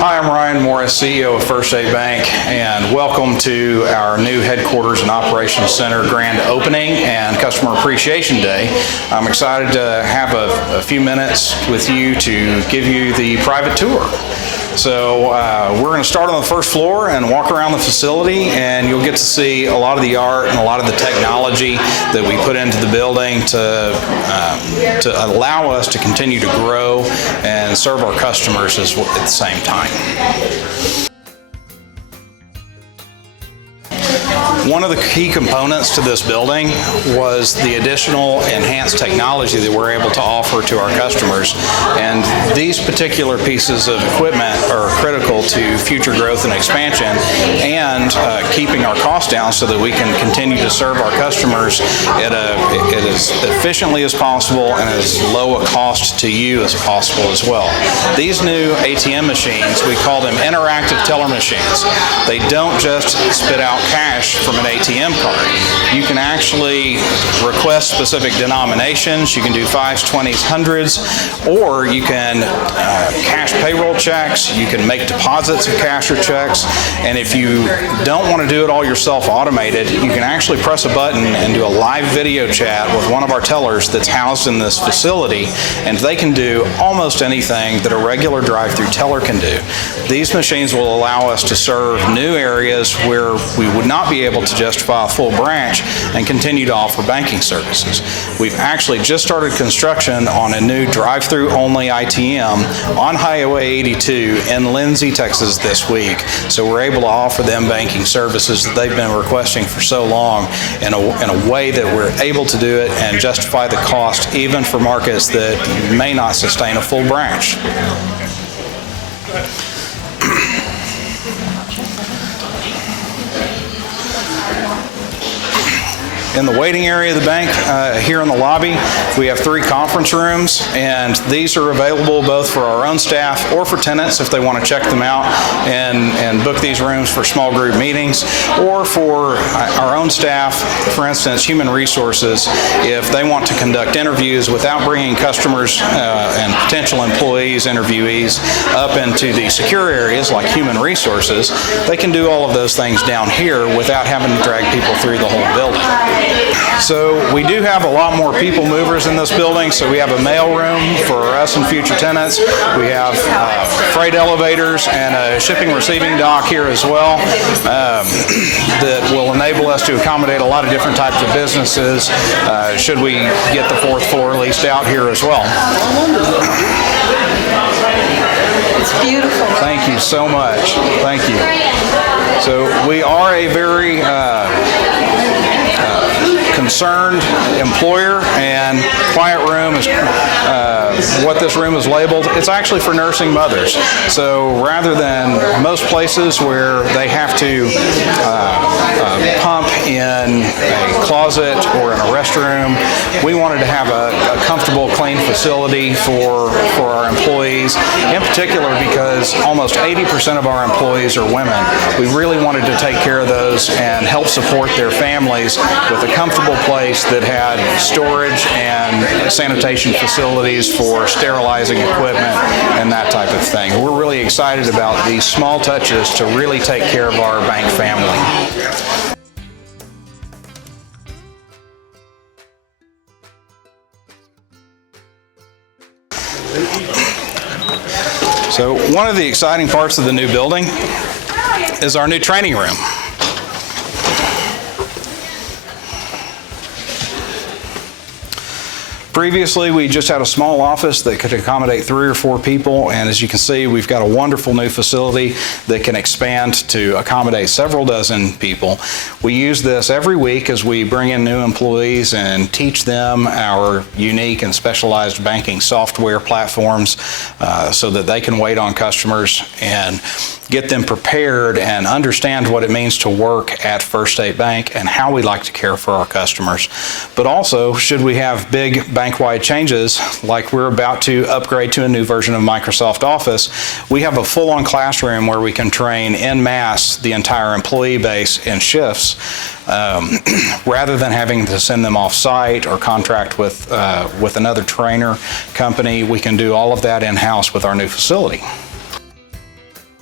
Hi, I'm Ryan Morris, CEO of First State Bank, and welcome to our new headquarters and operations center grand opening and customer appreciation day. I'm excited to have a few minutes with you to give you the private tour. So we're going to start on the first floor and walk around the facility, and you'll get to see a lot of the art and a lot of the technology that we put into the building to allow us to continue to grow and serve our customers at the same time. One of the key components to this building was the additional enhanced technology that we're able to offer to our customers. And these particular pieces of equipment are critical to future growth and expansion and keeping our costs down so that we can continue to serve our customers as efficiently as possible and as low a cost to you as possible as well. These new ATM machines, we call them interactive teller machines. They don't just spit out cash from an ATM card. You can actually request specific denominations. You can do 5s, 20s, 100s, or you can cash payroll checks. You can make deposits of cash or checks. And if you don't want to do it all yourself automated, you can actually press a button and do a live video chat with one of our tellers that's housed in this facility, and they can do almost anything that a regular drive-through teller can do. These machines will allow us to serve new areas where we would not be able to justify a full branch and continue to offer banking services. We've actually just started construction on a new drive-through only ITM on Highway 82 in Lindsay, Texas this week. So we're able to offer them banking services that they've been requesting for so long in a way that we're able to do it and justify the cost even for markets that may not sustain a full branch. In the waiting area of the bank, here in the lobby, we have 3 conference rooms, and these are available both for our own staff or for tenants if they want to check them out and book these rooms for small group meetings, or for our own staff, for instance, human resources, if they want to conduct interviews without bringing customers and potential employees, interviewees, up into the secure areas like human resources. They can do all of those things down here without having to drag people through the whole building. So we do have a lot more people movers in this building. So we have a mail room for us and future tenants. We have freight elevators and a shipping receiving dock here as well that will enable us to accommodate a lot of different types of businesses should we get the 4th floor leased out here as well. It's beautiful. Thank you so much. Thank you. So we are a very concerned employer, and quiet room is what this room is labeled. It's actually for nursing mothers. So rather than most places where they have to pump in a closet or in a restroom, we wanted to have a comfortable, clean facility for our employees, in particular because almost 80% of our employees are women. We really wanted to take care of those and help support their families with a comfortable place that had storage and sanitation facilities for sterilizing equipment and that type of thing. We're really excited about these small touches to really take care of our bank family. So one of the exciting parts of the new building is our new training room. Previously, we just had a small office that could accommodate 3 or 4 people, and as you can see, we've got a wonderful new facility that can expand to accommodate several dozen people. We use this every week as we bring in new employees and teach them our unique and specialized banking software platforms so that they can wait on customers and get them prepared and understand what it means to work at First State Bank and how we like to care for our customers. But also, should we have big bank-wide changes, like we're about to upgrade to a new version of Microsoft Office, we have a full-on classroom where we can train en masse the entire employee base in shifts rather than having to send them off-site or contract with another trainer company. We can do all of that in-house with our new facility.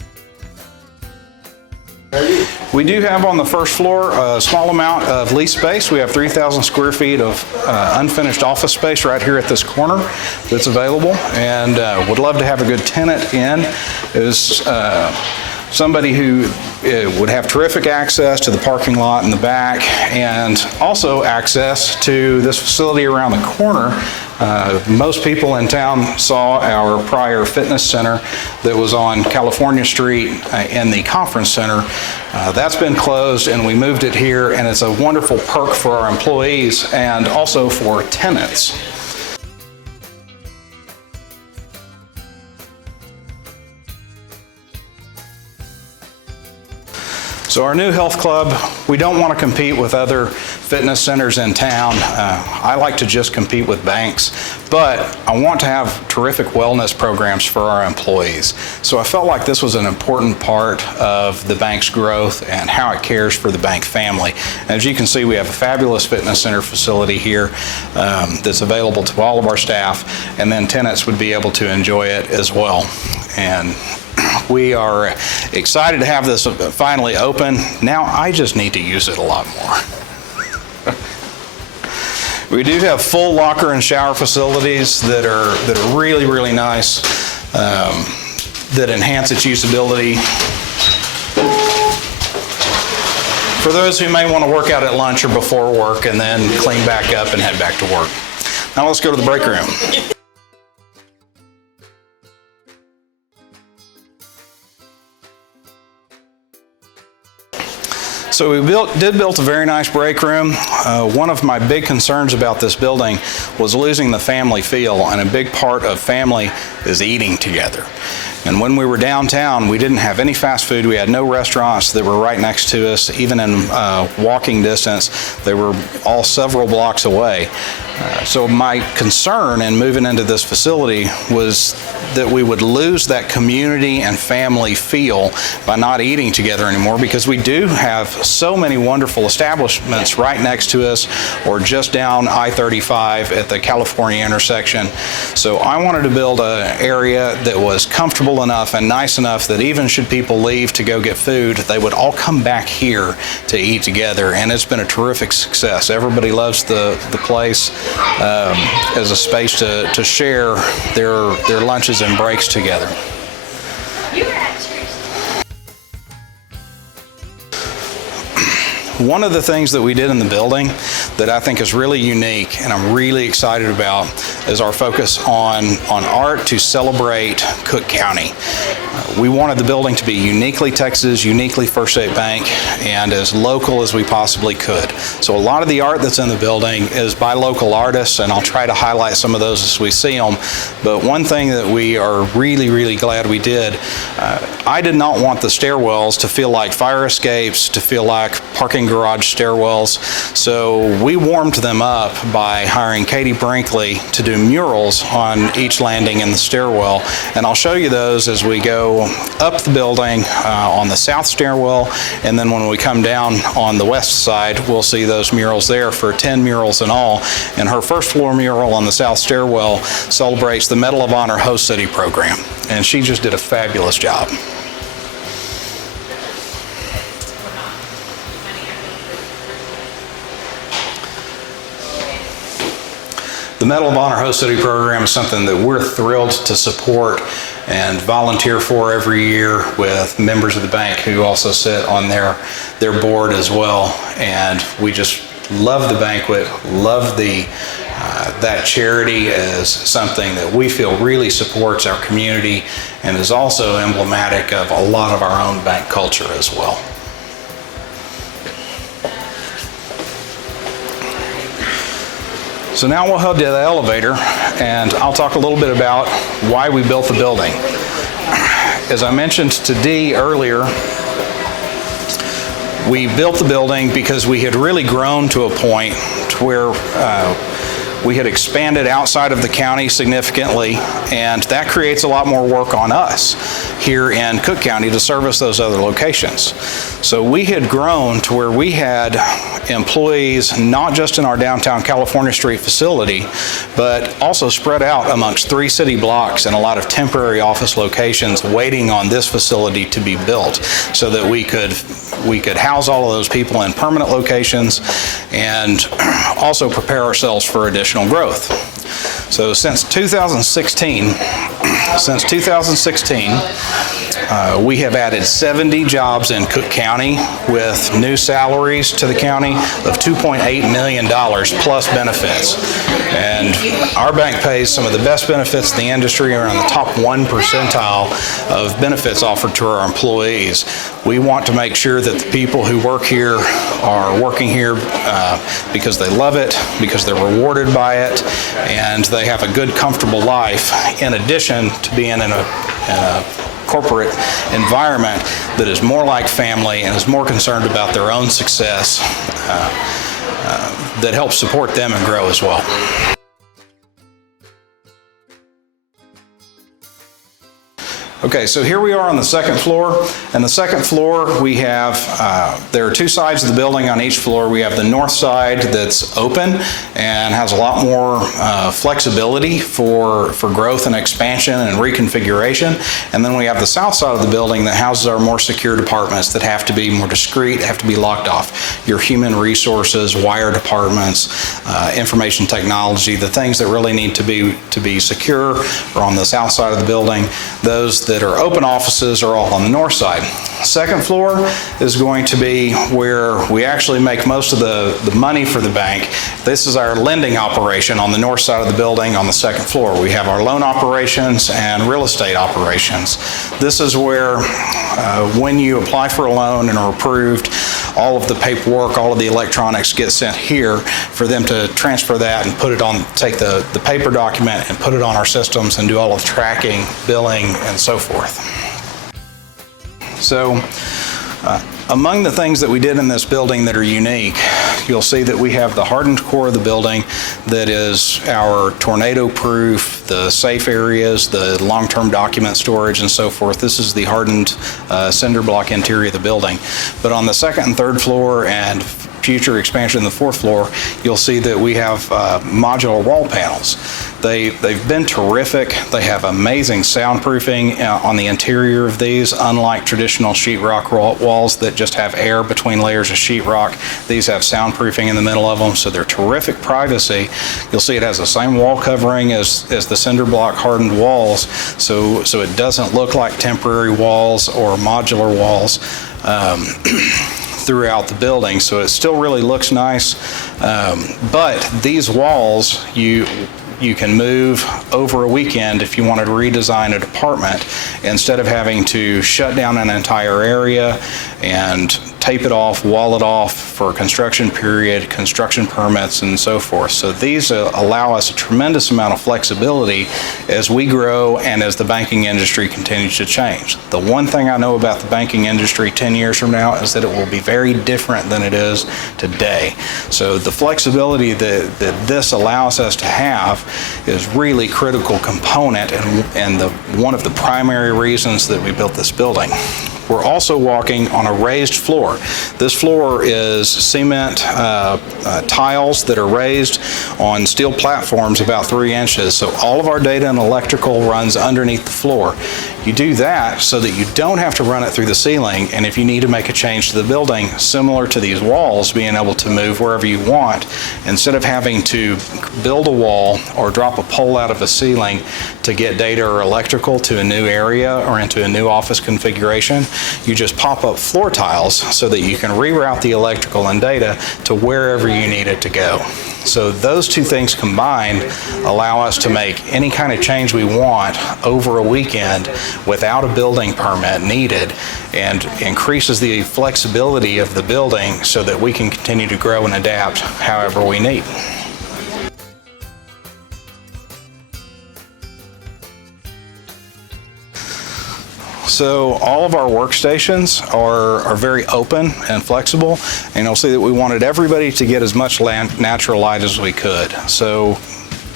We do have on the first floor a small amount of lease space. We have 3,000 square feet of unfinished office space right here at this corner that's available, and would love to have a good tenant in. Is somebody who would have terrific access to the parking lot in the back, and also access to this facility around the corner. Most people in town saw our prior fitness center that was on California Street in the conference center. That's been closed, and we moved it here, and it's a wonderful perk for our employees and also for tenants. So our new health club, we don't want to compete with other fitness centers in town. I like to just compete with banks, but I want to have terrific wellness programs for our employees. So I felt like this was an important part of the bank's growth and how it cares for the bank family. And as you can see, we have a fabulous fitness center facility here that's available to all of our staff, and then tenants would be able to enjoy it as well. And we are excited to have this finally open. Now I just need to use it a lot more. We do have full locker and shower facilities that are really, really nice, that enhance its usability. For those who may want to work out at lunch or before work and then clean back up and head back to work. Now let's go to the break room. So we built a very nice break room. One of my big concerns about this building was losing the family feel, and a big part of family is eating together. And when we were downtown, we didn't have any fast food. We had no restaurants that were right next to us, even in walking distance. They were all several blocks away. So my concern in moving into this facility was that we would lose that community and family feel by not eating together anymore, because we do have so many wonderful establishments right next to us or just down I-35 at the California intersection. So I wanted to build an area that was comfortable enough and nice enough that even should people leave to go get food, they would all come back here to eat together, and it's been a terrific success. Everybody loves the place as a space to share their lunches and breaks together. One of the things that we did in the building that I think is really unique and I'm really excited about is our focus on art to celebrate Cook County. We wanted the building to be uniquely Texas, uniquely First State Bank, and as local as we possibly could. So a lot of the art that's in the building is by local artists, and I'll try to highlight some of those as we see them. But one thing that we are really, really glad we did, I did not want the stairwells to feel like fire escapes, to feel like parking garage stairwells. So we warmed them up by hiring Katie Brinkley to do murals on each landing in the stairwell. And I'll show you those as we go up the building on the south stairwell, and then when we come down on the west side, we'll see those murals there for 10 murals in all. And her first floor mural on the south stairwell celebrates the Medal of Honor Host City program, and she just did a fabulous job. The Medal of Honor Host City program is something that we're thrilled to support and volunteer for every year with members of the bank who also sit on their board as well. And we just love the banquet, love that charity as something that we feel really supports our community and is also emblematic of a lot of our own bank culture as well. So now we'll head to the elevator, and I'll talk a little bit about why we built the building. As I mentioned to Dee earlier, we built the building because we had really grown to a point where we had expanded outside of the county significantly, and that creates a lot more work on us. here in Cook County to service those other locations. So we had grown to where we had employees not just in our downtown California Street facility, but also spread out amongst 3 city blocks and a lot of temporary office locations waiting on this facility to be built so that we could house all of those people in permanent locations and also prepare ourselves for additional growth. So since 2016, we have added 70 jobs in Cook County with new salaries to the county of $2.8 million plus benefits. And our bank pays some of the best benefits in the industry, around the top 1 percentile of benefits offered to our employees. We want to make sure that the people who work here are working here because they love it, because they're rewarded by it, and they have a good, comfortable life, in addition to being in a corporate environment that is more like family and is more concerned about their own success, that helps support them and grow as well. Okay, so here we are on the second floor. And the second floor, we have, there are 2 sides of the building on each floor. We have the north side that's open and has a lot more flexibility for growth and expansion and reconfiguration. And then we have the south side of the building that houses our more secure departments that have to be more discreet, have to be locked off. Your human resources, wire departments, information technology, the things that really need to be secure are on the south side of the building. Those that are open offices are all on the north side. Second floor is going to be where we actually make most of the money for the bank. This is our lending operation on the north side of the building on the second floor. We have our loan operations and real estate operations. This is where when you apply for a loan and are approved, all of the paperwork, all of the electronics get sent here for them to transfer that and put it on, take the paper document and put it on our systems and do all of the tracking, billing, and so forth. So among the things that we did in this building that are unique, you'll see that we have the hardened core of the building that is our tornado-proof, the safe areas, the long-term document storage, and so forth. This is the hardened cinder block interior of the building. But on the second and third floor and future expansion in the fourth floor, you'll see that we have modular wall panels. They've been terrific. They have amazing soundproofing on the interior of these, unlike traditional sheetrock walls that just have air between layers of sheetrock. These have soundproofing in the middle of them, so they're terrific privacy. You'll see it has the same wall covering as the cinder block hardened walls, so it doesn't look like temporary walls or modular walls throughout the building, so it still really looks nice. But these walls, you can move over a weekend if you wanted to redesign a department instead of having to shut down an entire area and tape it off, wall it off for a construction period, construction permits, and so forth. So these allow us a tremendous amount of flexibility as we grow and as the banking industry continues to change. The one thing I know about the banking industry 10 years from now is that it will be very different than it is today. So the flexibility that this allows us to have is really critical component and one of the primary reasons that we built this building. We're also walking on a raised floor. This floor is cement tiles that are raised on steel platforms about 3 inches. So all of our data and electrical runs underneath the floor. You do that so that you don't have to run it through the ceiling, and if you need to make a change to the building, similar to these walls, being able to move wherever you want, instead of having to build a wall or drop a pole out of a ceiling to get data or electrical to a new area or into a new office configuration, you just pop up floor tiles so that you can reroute the electrical and data to wherever you need it to go. So those two things combined allow us to make any kind of change we want over a weekend without a building permit needed, and increases the flexibility of the building so that we can continue to grow and adapt however we need. So all of our workstations are very open and flexible, and you'll see that we wanted everybody to get as much natural light as we could. So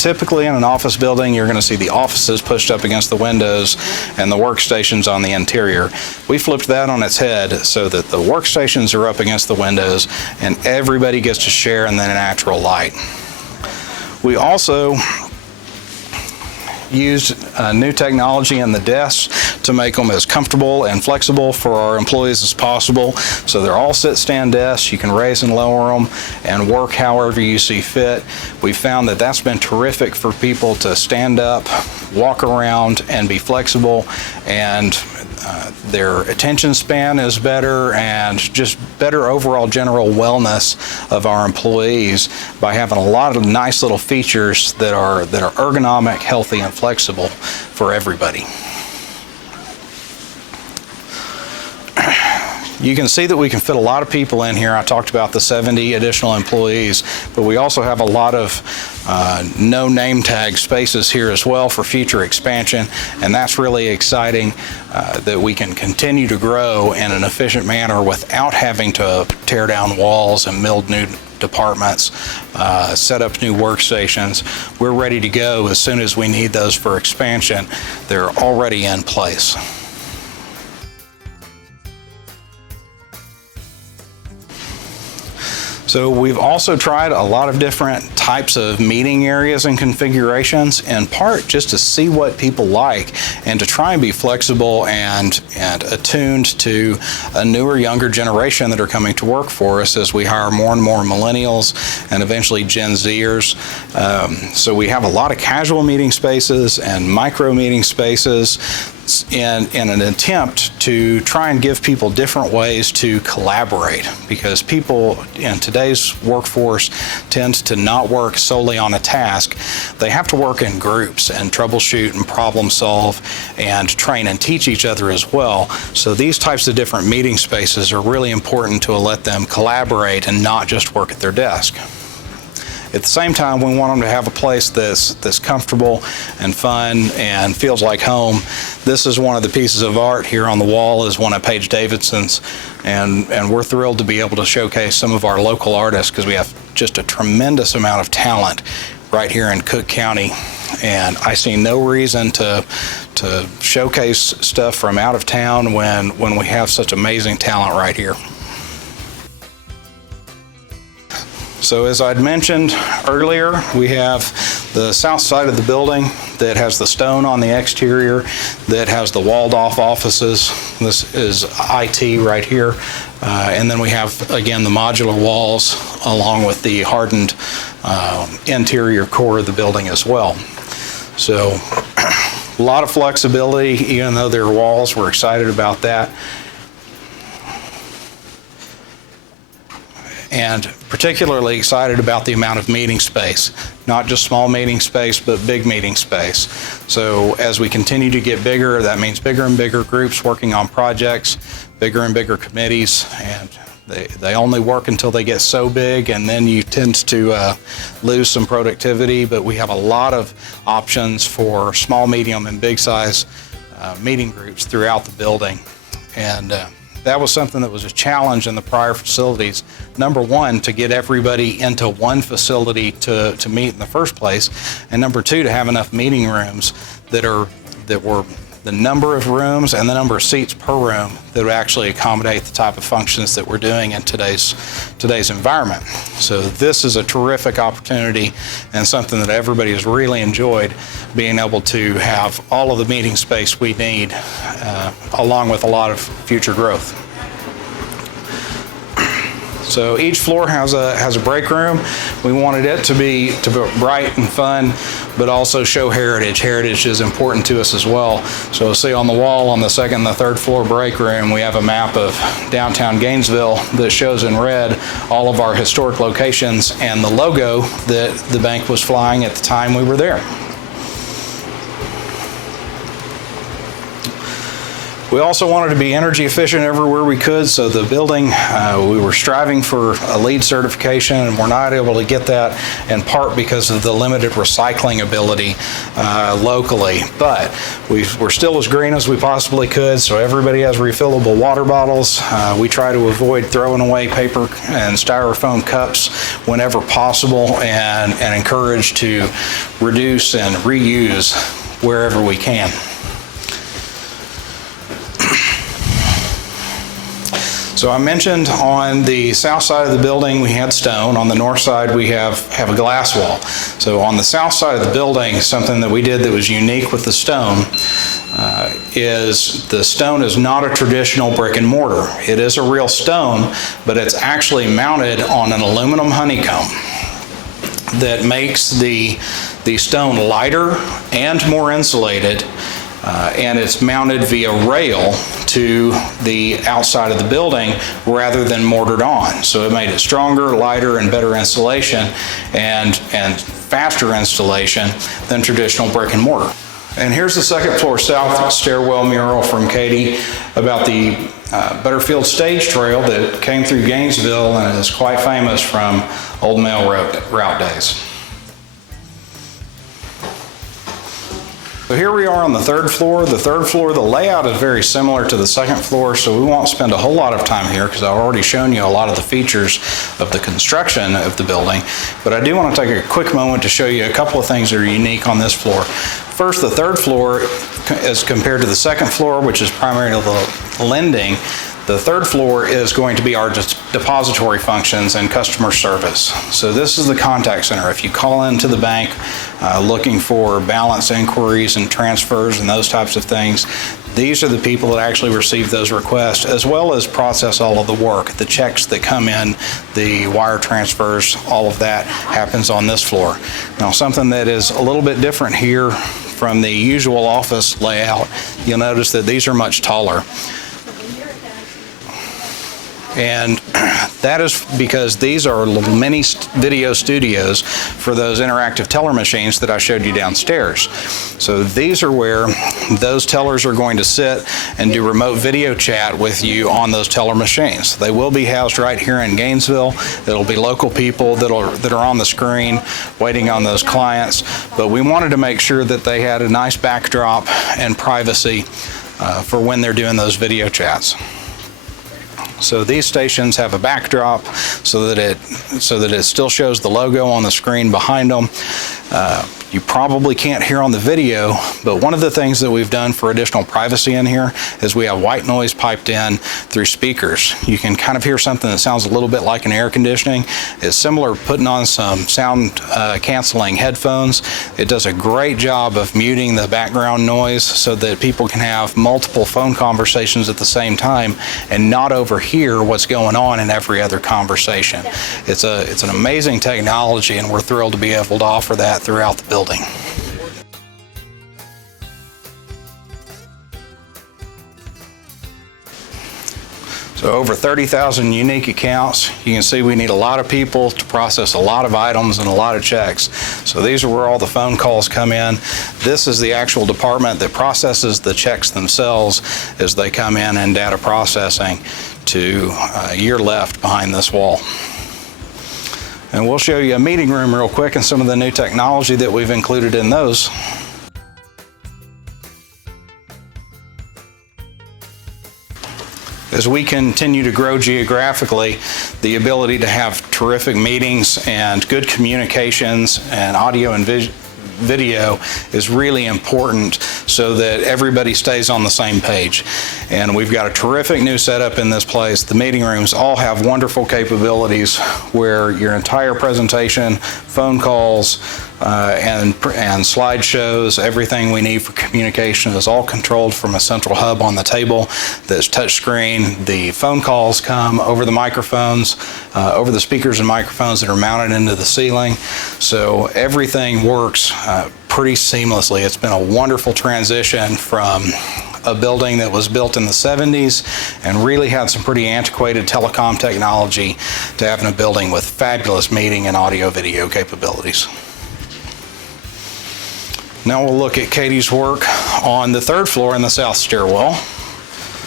typically in an office building, you're going to see the offices pushed up against the windows and the workstations on the interior. We flipped that on its head so that the workstations are up against the windows and everybody gets to share in the natural light. We also used new technology in the desks to make them as comfortable and flexible for our employees as possible. So they're all sit-stand desks. You can raise and lower them and work however you see fit. We found that that's been terrific for people to stand up, walk around, and be flexible, and their attention span is better, and just better overall general wellness of our employees by having a lot of nice little features that are ergonomic, healthy, and flexible for everybody. You can see that we can fit a lot of people in here. I talked about the 70 additional employees, but we also have a lot of no name tag spaces here as well for future expansion, and that's really exciting that we can continue to grow in an efficient manner without having to tear down walls and build new departments, set up new workstations. We're ready to go as soon as we need those for expansion. They're already in place. So we've also tried a lot of different types of meeting areas and configurations, in part just to see what people like and to try and be flexible and attuned to a newer, younger generation that are coming to work for us as we hire more and more millennials and eventually Gen Zers. So we have a lot of casual meeting spaces and micro meeting spaces in an attempt to try and give people different ways to collaborate, because people in today's workforce tend to not work solely on a task. They have to work in groups and troubleshoot and problem solve and train and teach each other as well. So these types of different meeting spaces are really important to let them collaborate and not just work at their desk. At the same time, we want them to have a place that's comfortable and fun and feels like home. This is one of the pieces of art here on the wall, is one of Paige Davidson's, and we're thrilled to be able to showcase some of our local artists, because we have just a tremendous amount of talent right here in Cook County, and I see no reason to showcase stuff from out of town when we have such amazing talent right here. So as I'd mentioned earlier, we have the south side of the building that has the stone on the exterior, that has the walled off offices. This is IT right here. And then we have, again, the modular walls along with the hardened interior core of the building as well. So a lot of flexibility, even though there are walls. We're excited about that. And particularly excited about the amount of meeting space, not just small meeting space, but big meeting space. So as we continue to get bigger, that means bigger and bigger groups working on projects, bigger and bigger committees, and they only work until they get so big, and then you tend to lose some productivity. But we have a lot of options for small, medium, and big size meeting groups throughout the building. And that was something that was a challenge in the prior facilities. Number one, to get everybody into one facility to meet in the first place, and number two, to have enough meeting rooms that were the number of rooms and the number of seats per room that would actually accommodate the type of functions that we're doing in today's environment. So this is a terrific opportunity and something that everybody has really enjoyed, being able to have all of the meeting space we need, along with a lot of future growth. So each floor has a break room. We wanted it to be bright and fun, but also show heritage. Heritage is important to us as well. So you'll see on the wall on the second and the third floor break room, we have a map of downtown Gainesville that shows in red all of our historic locations and the logo that the bank was flying at the time we were there. We also wanted to be energy efficient everywhere we could, so the building, we were striving for a LEED certification, and we're not able to get that in part because of the limited recycling ability locally. But we're still as green as we possibly could, so everybody has refillable water bottles. We try to avoid throwing away paper and styrofoam cups whenever possible, and encourage to reduce and reuse wherever we can. So I mentioned on the south side of the building we had stone. On the north side we have a glass wall. So on the south side of the building, something that we did that was unique with the stone is the stone is not a traditional brick and mortar. It is a real stone, but it's actually mounted on an aluminum honeycomb that makes the stone lighter and more insulated, and it's mounted via rail to the outside of the building rather than mortared on. So it made it stronger, lighter, and better insulation and faster installation than traditional brick and mortar. And here's the second floor south stairwell mural from Katie about the Butterfield Stage Trail that came through Gainesville and is quite famous from old mail route days. So here we are on the third floor. The third floor, the layout is very similar to the second floor, so we won't spend a whole lot of time here because I've already shown you a lot of the features of the construction of the building. But I do want to take a quick moment to show you a couple of things that are unique on this floor. First, the third floor, as compared to the second floor, which is primarily the lending, the third floor is going to be our depository functions and customer service. So this is the contact center. If you call into the bank looking for balance inquiries and transfers and those types of things, these are the people that actually receive those requests, as well as process all of the work. The checks that come in, the wire transfers, all of that happens on this floor. Now, something that is a little bit different here from the usual office layout, you'll notice that these are much taller. And that is because these are little mini video studios for those interactive teller machines that I showed you downstairs. So these are where those tellers are going to sit and do remote video chat with you on those teller machines. They will be housed right here in Gainesville. It'll be local people that are on the screen waiting on those clients. But we wanted to make sure that they had a nice backdrop and privacy for when they're doing those video chats. So these stations have a backdrop so that it still shows the logo on the screen behind them. You probably can't hear on the video, but one of the things that we've done for additional privacy in here is we have white noise piped in through speakers. You can kind of hear something that sounds a little bit like an air conditioning. It's similar to putting on some sound canceling headphones. It does a great job of muting the background noise so that people can have multiple phone conversations at the same time and not overhear what's going on in every other conversation. It's an amazing technology, and we're thrilled to be able to offer that throughout the building. So over 30,000 unique accounts. You can see we need a lot of people to process a lot of items and a lot of checks. So these are where all the phone calls come in. This is the actual department that processes the checks themselves as they come in and data processing to your left behind this wall. And we'll show you a meeting room real quick and some of the new technology that we've included in those. As we continue to grow geographically, the ability to have terrific meetings and good communications and audio and video is really important so that everybody stays on the same page. And we've got a terrific new setup in this place. The meeting rooms all have wonderful capabilities where your entire presentation, phone calls, and slideshows, everything we need for communication is all controlled from a central hub on the table that's touchscreen. The phone calls come over the microphones, over the speakers and microphones that are mounted into the ceiling. So everything works pretty seamlessly. It's been a wonderful transition from a building that was built in the 70s and really had some pretty antiquated telecom technology to having a building with fabulous meeting and audio video capabilities. Now we'll look at Katie's work on the third floor in the south stairwell.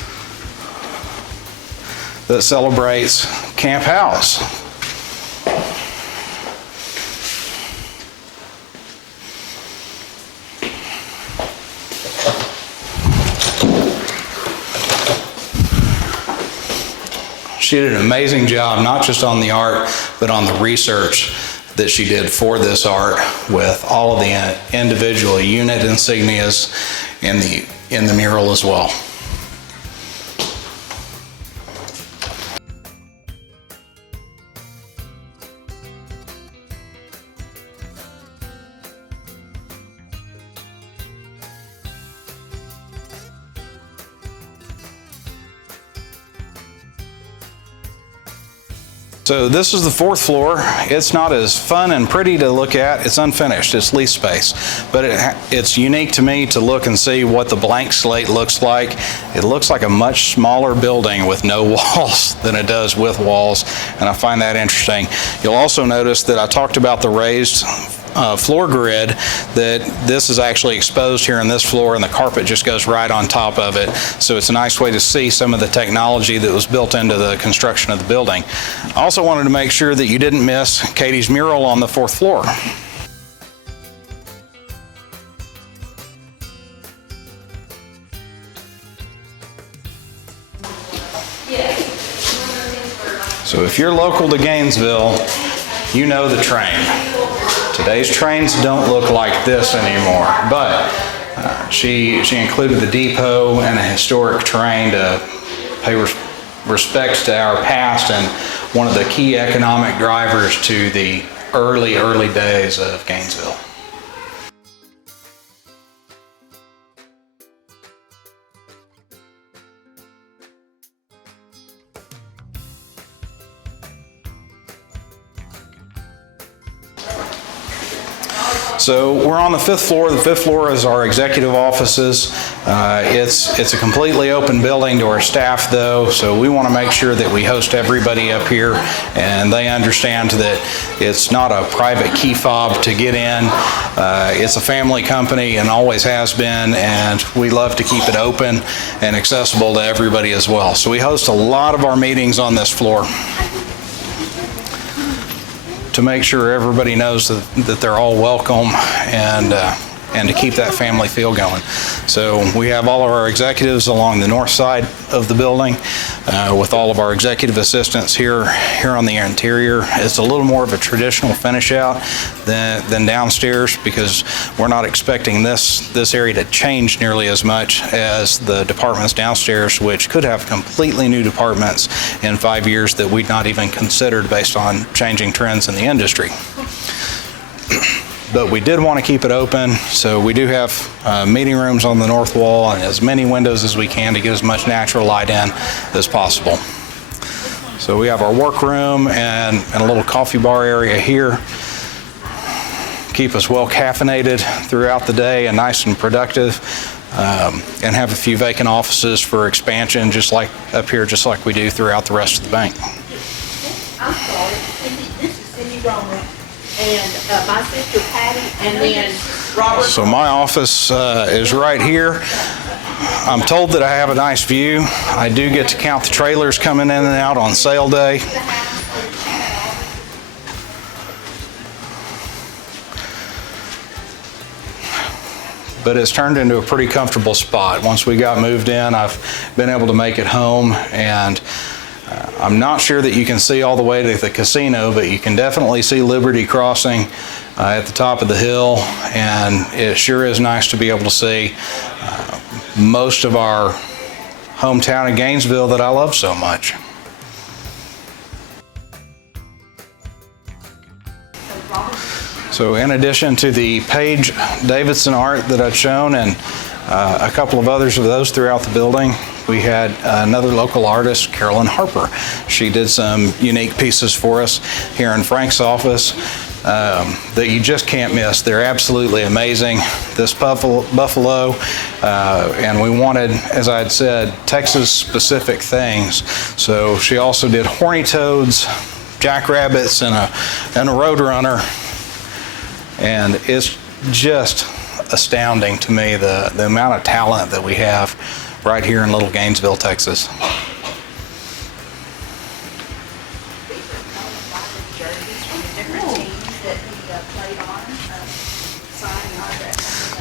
that celebrates Camp House. She did an amazing job, not just on the art, but on the research that she did for this art, with all of the individual unit insignias in the mural as well. So this is the 4th floor. It's not as fun and pretty to look at. It's unfinished, it's lease space. But it's unique to me to look and see what the blank slate looks like. It looks like a much smaller building with no walls than it does with walls, and I find that interesting. You'll also notice that I talked about the raised floor grid, that this is actually exposed here on this floor and the carpet just goes right on top of it. So it's a nice way to see some of the technology that was built into the construction of the building. I also wanted to make sure that you didn't miss Katie's mural on the 4th floor. So if you're local to Gainesville, you know the train. Today's trains don't look like this anymore, but she included the depot and a historic train to pay respects to our past and one of the key economic drivers to the early days of Gainesville. So we're on the 5th floor. The 5th floor is our executive offices. It's a completely open building to our staff though, so we want to make sure that we host everybody up here and they understand that it's not a private key fob to get in. It's a family company and always has been, and we love to keep it open and accessible to everybody as well. So we host a lot of our meetings on this floor to make sure everybody knows that they're all welcome and to keep that family feel going. So we have all of our executives along the north side of the building with all of our executive assistants here on the interior. It's a little more of a traditional finish out than downstairs, because we're not expecting this area to change nearly as much as the departments downstairs, which could have completely new departments in 5 years that we'd not even considered based on changing trends in the industry. But we did want to keep it open, so we do have meeting rooms on the north wall and as many windows as we can to get as much natural light in as possible. So we have our workroom and a little coffee bar area here. Keep us well caffeinated throughout the day and nice and productive, and have a few vacant offices for expansion, just like up here, just like we do throughout the rest of the bank. I'm sorry, this is Cindy Roman. And my sister Patty, and then Robert. So my office is right here. I'm told that I have a nice view. I do get to count the trailers coming in and out on sale day. But it's turned into a pretty comfortable spot. Once we got moved in, I've been able to make it home, and I'm not sure that you can see all the way to the casino, but you can definitely see Liberty Crossing at the top of the hill, and it sure is nice to be able to see most of our hometown of Gainesville that I love so much. So in addition to the Paige Davidson art that I've shown and a couple of others of those throughout the building, we had another local artist, Carolyn Harper. She did some unique pieces for us here in Frank's office that you just can't miss. They're absolutely amazing. This buffalo, and we wanted, as I had said, Texas-specific things. So she also did horny toads, jackrabbits, and a roadrunner. And it's just astounding to me the amount of talent that we have right here in Little Gainesville, Texas.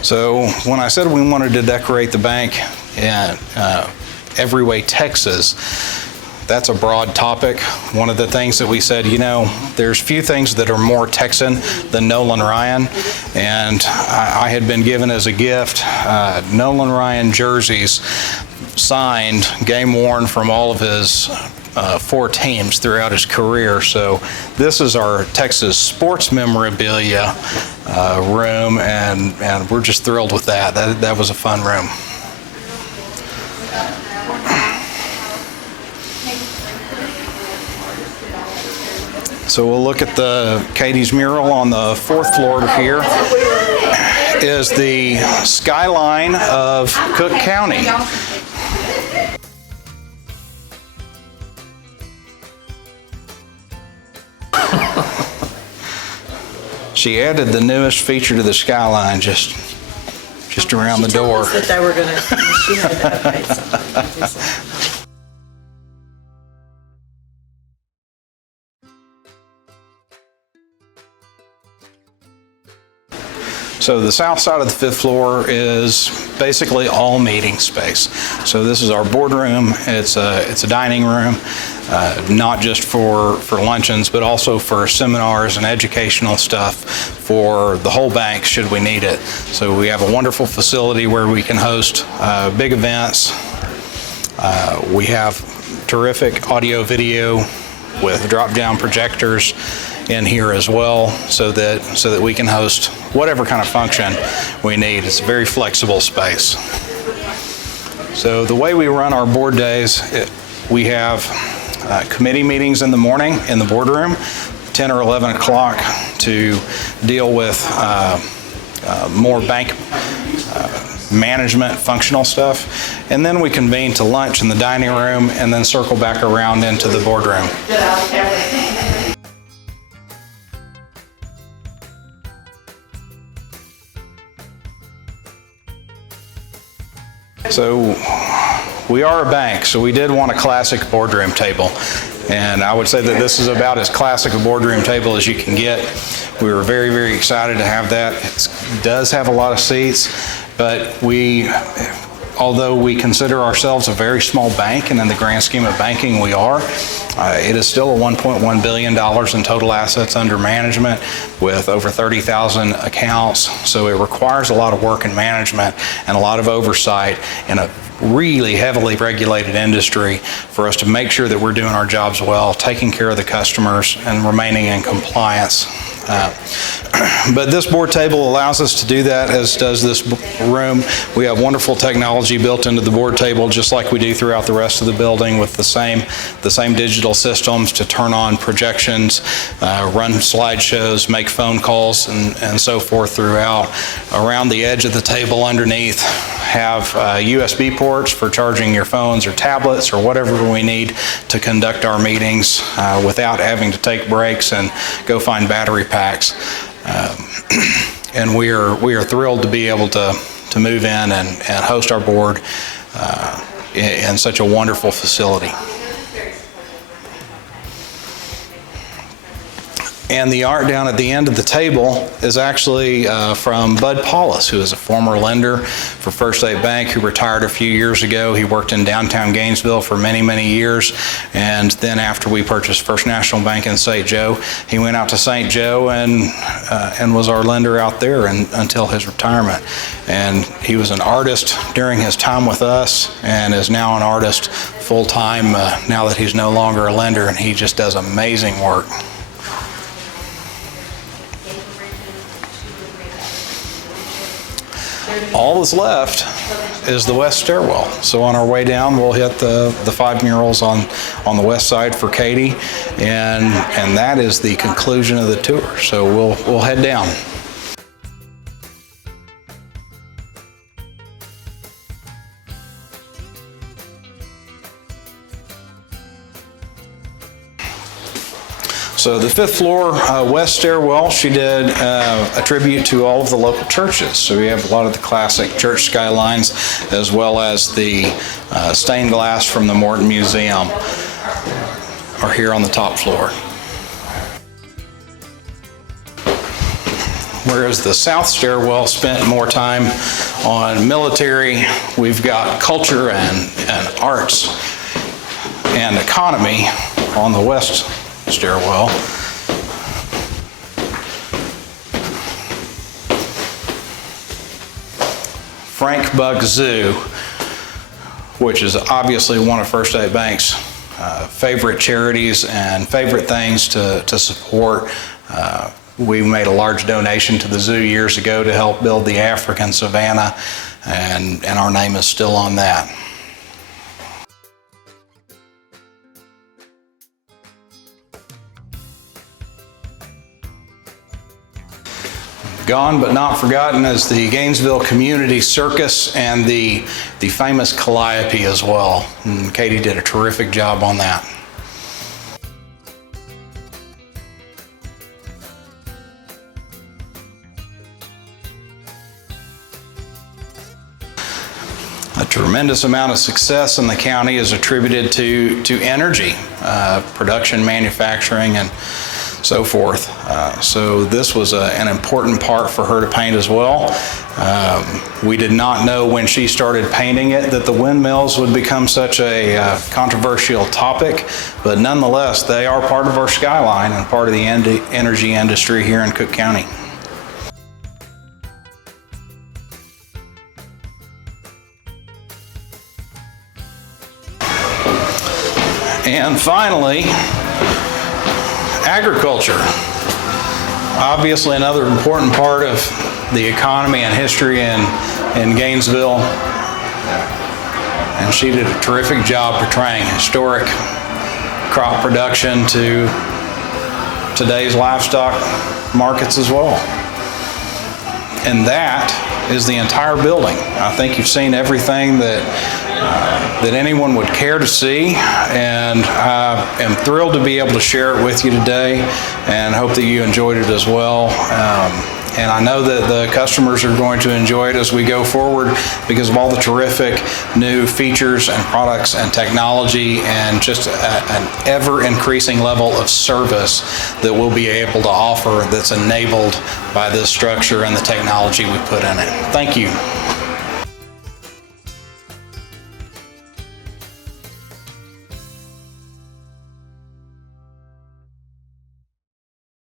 So when I said we wanted to decorate the bank in every way Texas, that's a broad topic. One of the things that we said, there's few things that are more Texan than Nolan Ryan, and I had been given as a gift Nolan Ryan jerseys, signed, game worn from all of his 4 teams throughout his career. So this is our Texas sports memorabilia room, and we're just thrilled with that. That was a fun room. So we'll look at the Katie's mural on the 4th floor here. Is the skyline of Cook County. She added the newest feature to the skyline just around the door. She told us that they were gonna, she had to update something. So the south side of the 5th floor is basically all meeting space. So this is our boardroom. It's a dining room, not just for luncheons, but also for seminars and educational stuff for the whole bank should we need it. So we have a wonderful facility where we can host big events. We have terrific audio video with drop-down projectors in here as well, so that we can host whatever kind of function we need. It's a very flexible space. So the way we run our board days, we have committee meetings in the morning in the boardroom, 10 or 11 o'clock, to deal with more bank management functional stuff, and then we convene to lunch in the dining room and then circle back around into the boardroom. So we are a bank, so we did want a classic boardroom table. And I would say that this is about as classic a boardroom table as you can get. We were very, very excited to have that. It does have a lot of seats, but although we consider ourselves a very small bank, and in the grand scheme of banking we are, it is still a $1.1 billion in total assets under management with over 30,000 accounts. So it requires a lot of work and management and a lot of oversight in a really heavily regulated industry for us to make sure that we're doing our jobs well, taking care of the customers, and remaining in compliance. But this board table allows us to do that, as does this room. We have wonderful technology built into the board table, just like we do throughout the rest of the building, with the same digital systems to turn on projections, run slideshows, make phone calls, and so forth throughout. Around the edge of the table underneath have USB ports for charging your phones or tablets or whatever we need to conduct our meetings without having to take breaks and go find battery packs. And we are thrilled to be able to move in and host our board in such a wonderful facility. And the art down at the end of the table is actually from Bud Paulus, who is a former lender for First State Bank, who retired a few years ago. He worked in downtown Gainesville for many, many years. And then after we purchased First National Bank in St. Joe, he went out to St. Joe and was our lender out there until his retirement. And he was an artist during his time with us and is now an artist full-time now that he's no longer a lender, and he just does amazing work. All that's left is the west stairwell. So on our way down, we'll hit the 5 murals on the west side for Katie, and that is the conclusion of the tour. So we'll head down. So the 5th floor west stairwell, she did a tribute to all of the local churches. So we have a lot of the classic church skylines, as well as the stained glass from the Morton Museum are here on the top floor. whereas the south stairwell spent more time on military. We've got culture and arts and economy on the west stairwell. Frank Buck Zoo, which is obviously one of First State Bank's favorite charities and favorite things to support. We made a large donation to the zoo years ago to help build the African savanna, and our name is still on that. Gone but not forgotten is the Gainesville Community Circus and the famous Calliope as well. And Katie did a terrific job on that. A tremendous amount of success in the county is attributed to energy, production, manufacturing, and so forth. So this was an important part for her to paint as well. We did not know when she started painting it that the windmills would become such a controversial topic, but nonetheless, they are part of our skyline and part of the energy industry here in Cook County. And finally, agriculture. Obviously another important part of the economy and history in Gainesville. And she did a terrific job portraying historic crop production to today's livestock markets as well. And that is the entire building. I think you've seen everything that anyone would care to see, and I am thrilled to be able to share it with you today and hope that you enjoyed it as well. And I know that the customers are going to enjoy it as we go forward because of all the terrific new features and products and technology and just an ever-increasing level of service that we'll be able to offer that's enabled by this structure and the technology we put in it. Thank you.